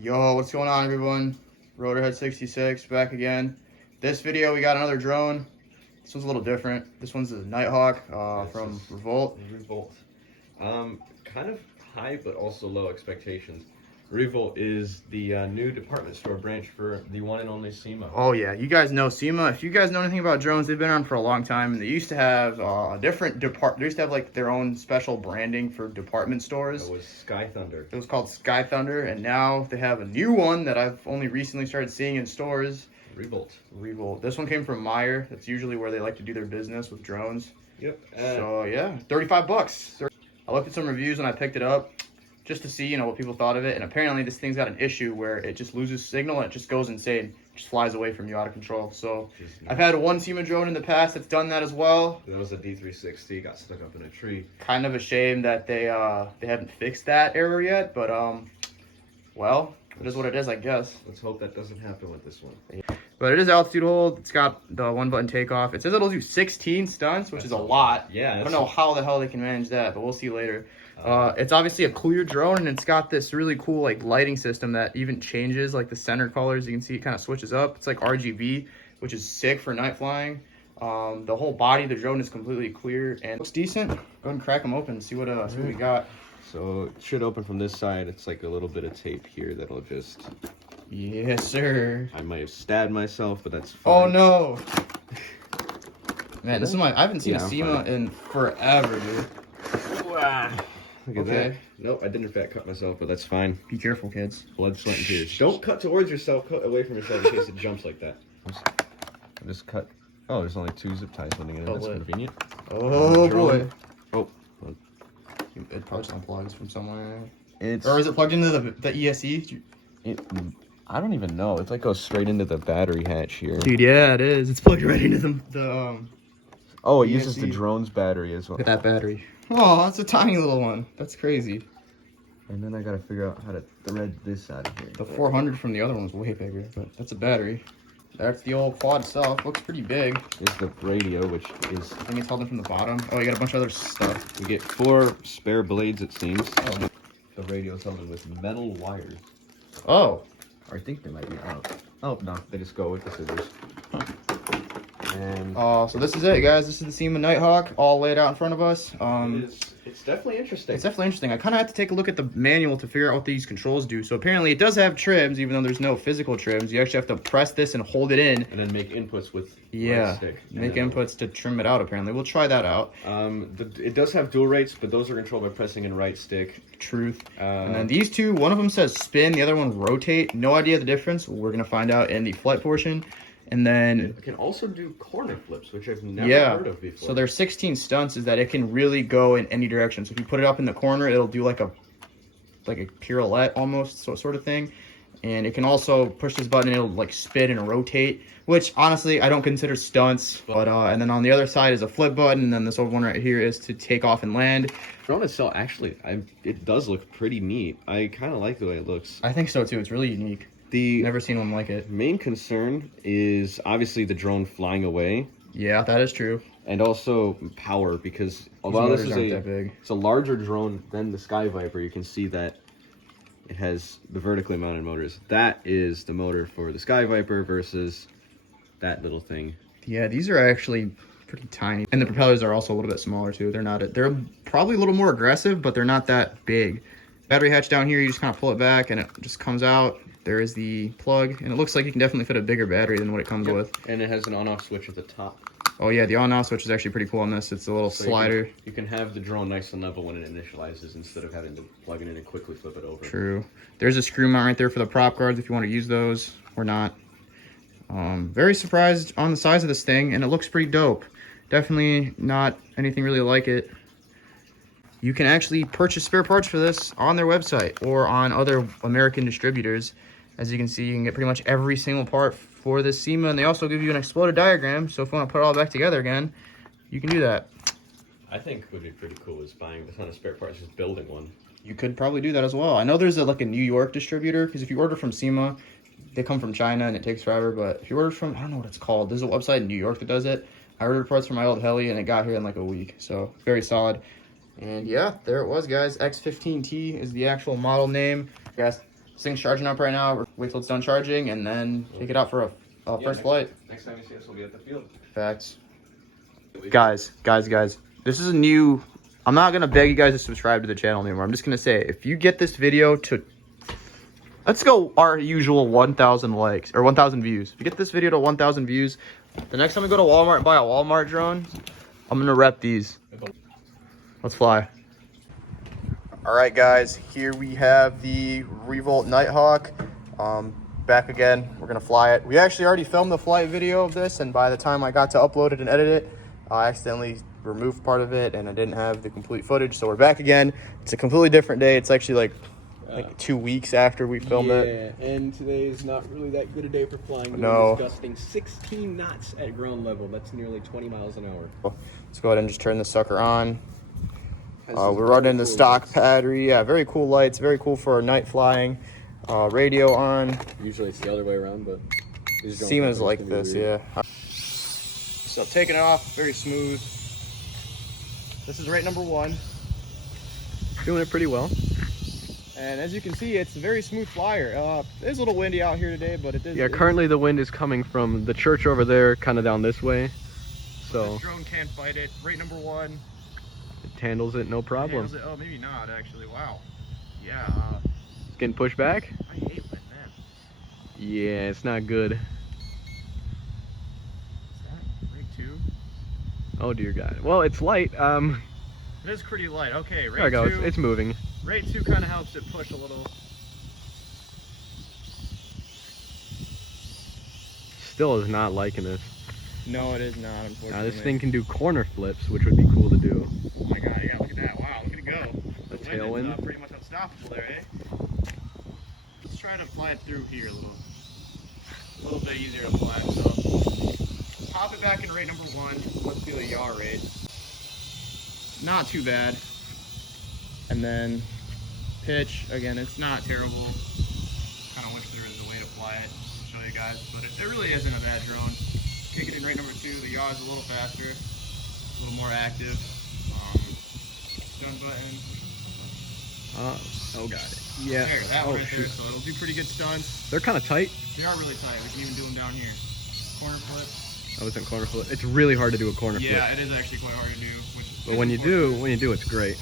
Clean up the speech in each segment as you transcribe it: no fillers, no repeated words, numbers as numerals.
Yo, what's going on, everyone? Rotorhead66 back again. This video, we got another drone. This one's a little different. This one's a Nighthawk from Revolt. Revolt. Kind of high, but also low expectations. Revolt is the new department store branch for the one and only Syma. Oh yeah, you guys know Syma. If you guys know anything about drones, they've been around for a long time, and they used to have a different They used to have like their own special branding for department stores. It was Sky Thunder. It was called Sky Thunder, and now they have a new one that I've only recently started seeing in stores. Revolt. Revolt. This one came from Meyer. That's usually where they like to do their business with drones. Yep. So yeah, $35. I looked at some reviews when I picked it up, just to see, you know, what people thought of it. And apparently this thing's got an issue where it just loses signal and it just goes insane. It just flies away from you out of control. So I've had one Syma drone in the past that's done that as well. That was a D360, got stuck up in a tree. Kind of a shame that they haven't fixed that error yet, but well, it is what it is, I guess. Let's hope that doesn't happen with this one. But it is altitude hold. It's got the one button takeoff. It says it'll do 16 stunts, which is a lot. Yeah. I don't know how the hell they can manage that, but we'll see later. It's obviously a clear drone, and it's got this really cool like lighting system that even changes like the center colors. You can see it kind of switches up. It's like RGB, which is sick for night flying. The whole body of the drone is completely clear and looks decent. Go ahead and crack them open and see what we got. So it should open from this side. It's like a little bit of tape here that'll just... Yes, sir. I might have stabbed myself, but that's fine. Oh no. Man, this is I haven't seen a Syma in forever, dude. Wow. Look at that. Nope, I didn't in fact cut myself, but that's fine. Be careful, kids. Blood, sweat, and tears. Don't cut towards yourself, cut away from yourself in case it jumps like that. I just cut. Oh, there's only 2 zip ties holding it in. That's convenient. Oh boy. Oh. It probably just unplugs from somewhere. Or is it plugged into the ESC? I don't even know. It's like goes straight into the battery hatch here. Dude, yeah, it is. It's plugged right into the Oh, it uses the drone's battery as well. Look at that battery. Oh, that's a tiny little one. That's crazy. And then I gotta figure out how to thread this out of here. The 400 from the other one was way bigger, but that's a battery. That's the old quad itself. Looks pretty big. There's the radio, which is... I think it's held in from the bottom. Oh, you got a bunch of other stuff. We get 4 spare blades, it seems. Oh. The radio is held in with metal wires. Oh. Or I think they might be out. Oh, no. They just go with the scissors. Huh. And... so this is it, guys. This is the Syma Nighthawk, all laid out in front of us. It's definitely interesting. It's definitely interesting. I kind of had to take a look at the manual to figure out what these controls do. So apparently it does have trims, even though there's no physical trims. You actually have to press this and hold it in. And then make inputs with right stick. Make inputs to trim it out, apparently. We'll try that out. It does have dual rates, but those are controlled by pressing in right stick. Truth. And then these two, one of them says spin, the other one rotate. No idea the difference. We're going to find out in the flight portion. And then it can also do corner flips, which I've never heard of before. So their 16 stunts is that it can really go in any direction. So if you put it up in the corner, it'll do like a pirouette almost sort of thing. And it can also push this button and it'll like spin and rotate, which honestly I don't consider stunts. But and then on the other side is a flip button, and then this old one right here is to take off and land. Drone itself, actually, it does look pretty neat. I kind of like the way it looks. I think so too. It's really unique. Never seen one like it. Main concern is obviously the drone flying away. Yeah, that is true. And also power, because although this is it's a larger drone than the Sky Viper, you can see that it has the vertically mounted motors. That is the motor for the Sky Viper versus that little thing. Yeah, these are actually pretty tiny, and the propellers are also a little bit smaller too. They're probably a little more aggressive, but they're not that big. Battery hatch down here, you just kind of pull it back and it just comes out. There is the plug, and it looks like you can definitely fit a bigger battery than what it comes with. And it has an on-off switch at the top. Oh yeah, the on-off switch is actually pretty cool on this. It's a little slider. You can have the drone nice and level when it initializes instead of having to plug it in and quickly flip it over. True. There's a screw mount right there for the prop guards if you want to use those or not. Very surprised on the size of this thing, and it looks pretty dope. Definitely not anything really like it. You can actually purchase spare parts for this on their website or on other American distributors. As you can see, you can get pretty much every single part for this Syma, and they also give you an exploded diagram, so if you want to put it all back together again, you can do that. I think would be pretty cool is buying a ton of spare parts, just building one. You could probably do that as well. I know there's like a New York distributor, because if you order from Syma, they come from China and it takes forever, but if you order from, I don't know what it's called, there's a website in New York that does it. I ordered parts for my old heli and it got here in like a week, so very solid. And yeah, there it was, guys. X15t is the actual model name. Guys, This thing's charging up right now. Wait till it's done charging and then take it out for a first flight. Next time you see us, we'll be at the field. Facts. Guys. This is a new... I'm not going to beg you guys to subscribe to the channel anymore. I'm just going to say, if you get this video to... Let's go our usual 1,000 likes, or 1,000 views. If you get this video to 1,000 views, the next time we go to Walmart and buy a Walmart drone, I'm going to rep these. Let's fly. All right, guys. Here we have the Revolt Nighthawk. Back again. We're going to fly it. We actually already filmed the flight video of this, and by the time I got to upload it and edit it, I accidentally removed part of it, and I didn't have the complete footage. So we're back again. It's a completely different day. It's actually like 2 weeks after we filmed it. Yeah, and today is not really that good a day for flying. No. We're gusting 16 knots at ground level. That's nearly 20 miles an hour. Let's go ahead and just turn this sucker on. We're running the stock battery. Yeah, very cool lights. Very cool for night flying. Radio on. Usually it's the other way around, but Syma's like this, yeah. So taking it off, very smooth. This is rate number 1. Doing it pretty well. And as you can see, it's a very smooth flyer. It's a little windy out here today, but it is. Yeah, currently the wind is coming from the church over there, kind of down this way. So this drone can't fight it. Rate number 1. it handles it, no problem. Handles it. Oh, maybe not actually. Wow. Yeah. It's getting pushed back. I hate wind, man. Yeah, it's not good. Is that rate 2? Oh dear God. Well, it's light. It is pretty light. Okay, rate There we go. 2. It's moving. Rate 2 kind of helps it push a little. Still is not liking this. No, it is not, unfortunately. Now this thing can do corner flips, which would be cool to do. Oh my God, yeah, look at that. Wow, look at it go. The wind tailwind. is pretty much unstoppable there, eh? Let's try to fly it through here a little bit easier to fly. So pop it back in rate number 1. Let's do the yaw rate. Not too bad. And then pitch, again, it's not terrible. Kind of wish there was a way to fly it to show you guys, but it really isn't a bad drone. Kick it in rate number 2. The yaw is a little faster, a little more active. Stun button. Oh God. Yeah. There, that one Oh right shoot. there. So it'll do pretty good stunts. They're kind of tight. They are really tight. We can even do them down here. Corner flip. I was in corner flip. It's really hard to do a corner flip. Yeah, it is actually quite hard to do. But when you do, it's great.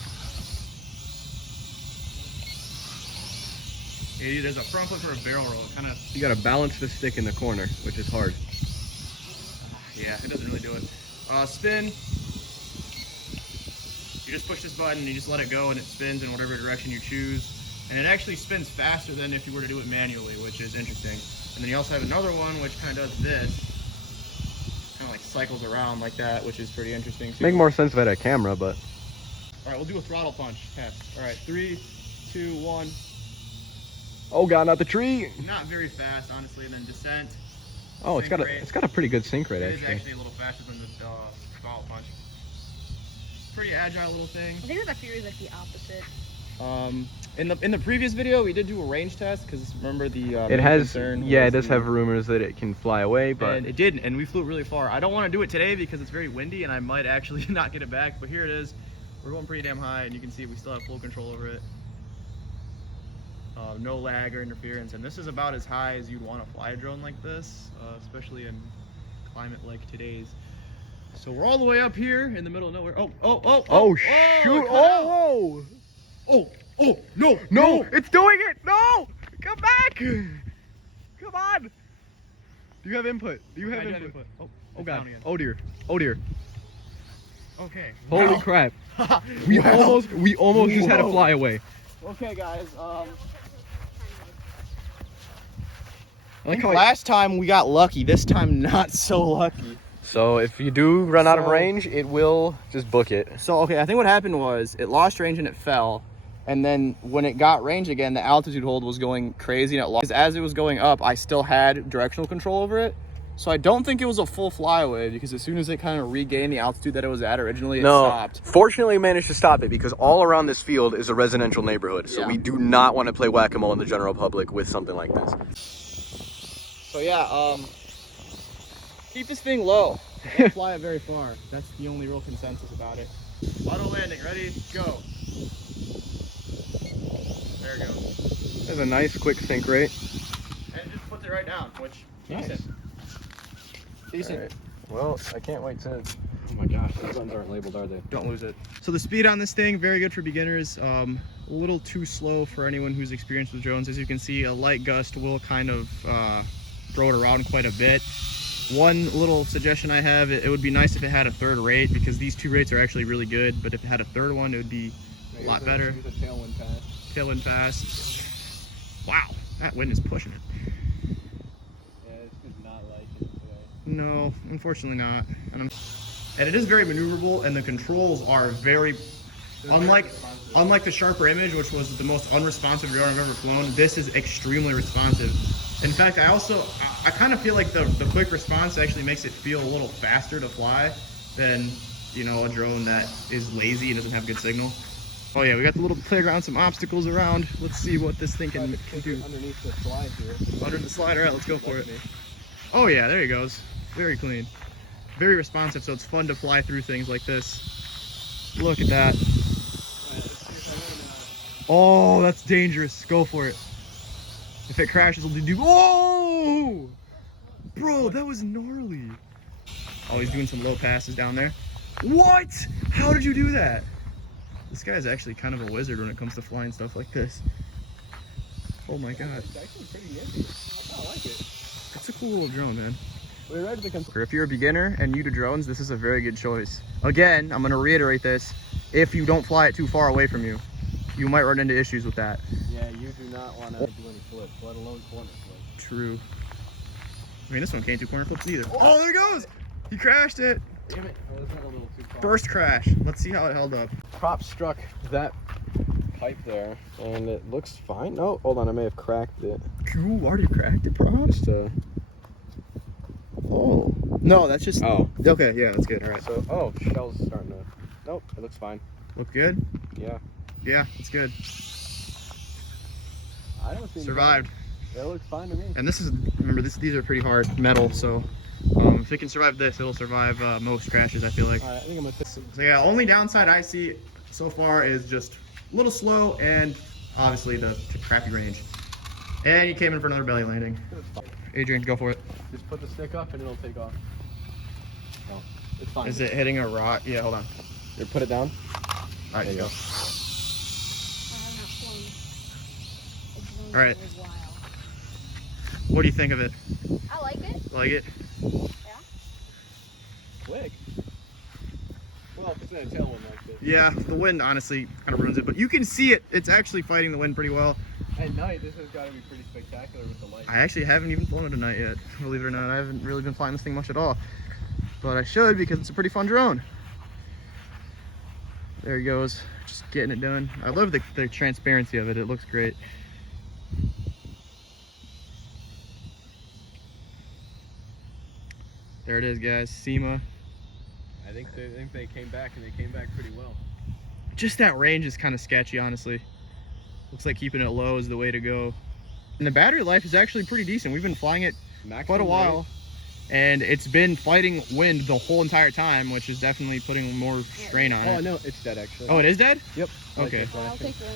It is a front flip or a barrel roll. Kind of. You got to balance the stick in the corner, which is hard. Yeah, it doesn't really do it. Spin. You just push this button and you just let it go and it spins in whatever direction you choose. And it actually spins faster than if you were to do it manually, which is interesting. And then you also have another one which kind of does this. Kind of like cycles around like that, which is pretty interesting too. Make more sense if I had a camera, but. All right, we'll do a throttle punch test. All right, 3, 2, 1. Oh God, not the tree. Not very fast, honestly. And then descent. Oh, it's got a pretty good sync rate, It is actually. actually a little faster than the throttle punch. Pretty agile little thing. I think that theory is like the opposite. In the previous video, we did do a range test because remember the It has, concern yeah, it was does the- have rumors that it can fly away, but and it didn't, and we flew it really far. I don't want to do it today because it's very windy and I might actually not get it back. But here it is. We're going pretty damn high, and you can see we still have full control over it. No lag or interference, and this is about as high as you'd want to fly a drone like this, especially in climate like today's. So we're all the way up here in the middle of nowhere. oh shoot! Oh, No! It's doing it! No! Come back! Come on! Do you have input? Do you have I do have input? input. Oh God! Down again. Oh dear! Oh dear! Okay. Holy Wow. crap! We almost just had to fly away. Okay, guys. I like how Last time we got lucky. This time, not so lucky. So if you do run out of So- range, it will just book it. So, okay, I think what happened was it lost range and it fell. And then when it got range again, the altitude hold was going crazy and it lost. As it was going up, I still had directional control over it. So I don't think it was a full flyaway because as soon as it kind of regained the altitude that it was at originally, it stopped. Fortunately, we managed to stop it because all around this field is a residential neighborhood. So Yeah. we do not want to play whack-a-mole in the general public with something like this. So yeah, keep this thing low. Don't fly it very far. That's the only real consensus about it. Auto landing, ready, go. There it goes. There's a nice quick sink rate. And it just puts it right down, which Nice. Decent. Right. Well, I can't wait to. Oh my gosh, these buttons aren't labeled, are they? Don't lose it. So the speed on this thing, very good for beginners. A little too slow for anyone who's experienced with drones. As you can see, a light gust will kind of throw it around quite a bit. One little suggestion I have, it would be nice if it had a third rate, because these two rates are actually really good, but if it had a third one, it would be a lot better. Use a tailwind pass. Tailwind pass. Wow, that wind is pushing it. Yeah, it's just not like it today. No, unfortunately not. And it is very maneuverable, and the controls are very, unlike the Sharper Image, which was the most unresponsive drone I've ever flown, this is extremely responsive. In fact, I kind of feel like the quick response actually makes it feel a little faster to fly than, you know, a drone that is lazy and doesn't have good signal. Oh yeah, we got the little playground, some obstacles around. Let's see what this thing can do. Underneath the slide here. Under the slide, all right, let's go for it. Oh yeah, there he goes. Very clean. Very responsive, so it's fun to fly through things like this. Look at that. Oh, that's dangerous. Go for it. If it crashes, it'll do. Oh! Bro, that was gnarly. Oh, he's doing some low passes down there. What? How did you do that? This guy's actually kind of a wizard when it comes to flying stuff like this. Oh my god. It's actually pretty nifty. I kind of like it. It's a cool little drone, man. We're ready to come. If you're a beginner and new to drones, this is a very good choice. Again, I'm going to reiterate this. If you don't fly it too far away from you, you might run into issues with that. Yeah, you do not want to do any flips, let alone corner flips. True. I mean, this one can't do corner flips either. Oh, there it goes! He crashed it! Damn it. Oh, that's not a little too far. First crash. Let's see how it held up. Prop struck that pipe there, and it looks fine. No, hold on, I may have cracked it. Ooh, already cracked it, props? Just, Oh. No, that's just... Oh. Okay, yeah, that's good. All right. So, oh, shell's starting to... Nope, it looks fine. Look good? Yeah. Yeah, it's good. I don't see Survived. That looks fine to me. And this is, remember, these are pretty hard metal, so if it can survive this, it'll survive most crashes, I feel like. All right, I think I'm gonna... So yeah, only downside I see so far is just a little slow and obviously the crappy range. And you came in for another belly landing. Adrian, go for it. Just put the stick up and it'll take off. No, it's fine. Is it hitting a rock? Yeah, hold on. Here, put it down. All right, There you go. go. All right. What do you think of it? I like it. Like it? Quick. Well, if it's in a tailwind like this. Yeah, the wind honestly kind of ruins it, but you can see it. It's actually fighting the wind pretty well. At night, this has got to be pretty spectacular with the light. I actually haven't even flown it at night yet, believe it or not. I haven't really been flying this thing much at all, but I should because it's a pretty fun drone. There he goes, just getting it done. I love the transparency of it. It looks great. There it is, guys. Syma. I think they came back, and they came back pretty well. Just that range is kind of sketchy, honestly. Looks like keeping it low is the way to go. And the battery life is actually pretty decent. We've been flying it quite a while, and it's been fighting wind the whole entire time, which is definitely putting more strain on it. Oh, no, it's dead, actually. Oh, it is dead? Yep. Okay. Well, I'll take one.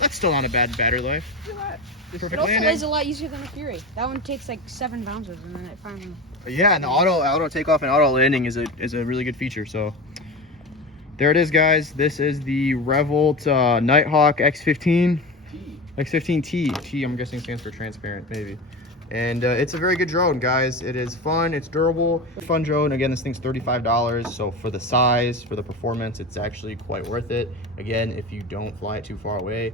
That's still not a bad battery life. Look at that. Perfect It also landing. lays a lot easier than a Fury. That one takes like 7 bounces and then it finally... Yeah, and the auto takeoff and auto landing is a really good feature. So there it is, guys. This is the Revolt Nighthawk X15. X15t. T, I'm guessing stands for transparent, maybe. And it's a very good drone, guys. It is fun, it's durable. Fun drone. Again, this thing's $35. So for the size, for the performance, it's actually quite worth it. Again, if you don't fly it too far away,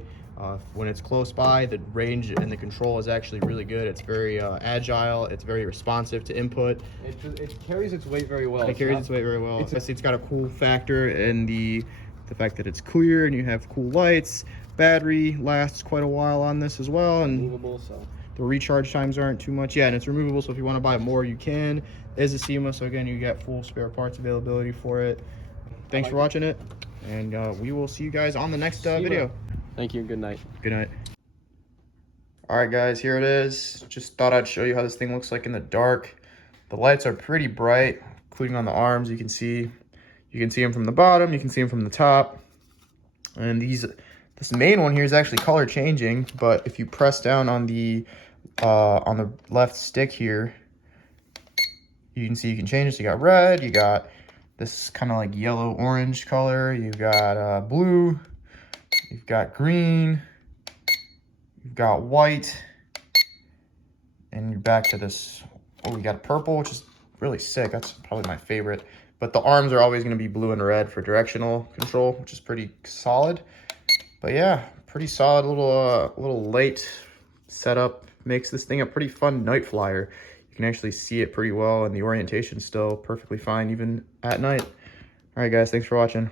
when it's close by, the range and the control is actually really good. It's very agile. It's very responsive to input. It carries its weight very well. It carries its weight very well. It's got a cool factor in the fact that it's clear and you have cool lights. Battery lasts quite a while on this as well, and Movable, so the recharge times aren't too much. Yeah, and it's removable, so if you want to buy more, you can. It is a Syma, so again, you get full spare parts availability for it. Thanks for watching it, and we will see you guys on the next video. Thank you. Good night. Good night. All right, guys, here it is. Just thought I'd show you how this thing looks like in the dark. The lights are pretty bright, including on the arms. You can see them from the bottom. You can see them from the top. And This main one here is actually color changing, but if you press down on the left stick here, you can see you can change it. So you got red, you got this kind of like yellow orange color, you've got blue, you've got green, you've got white, and you're back to this. Oh, we got purple, which is really sick. That's probably my favorite. But the arms are always going to be blue and red for directional control, which is pretty solid. But yeah, pretty solid little light setup. Makes this thing a pretty fun night flyer. You can actually see it pretty well, and the orientation's still perfectly fine even at night. All right, guys, thanks for watching.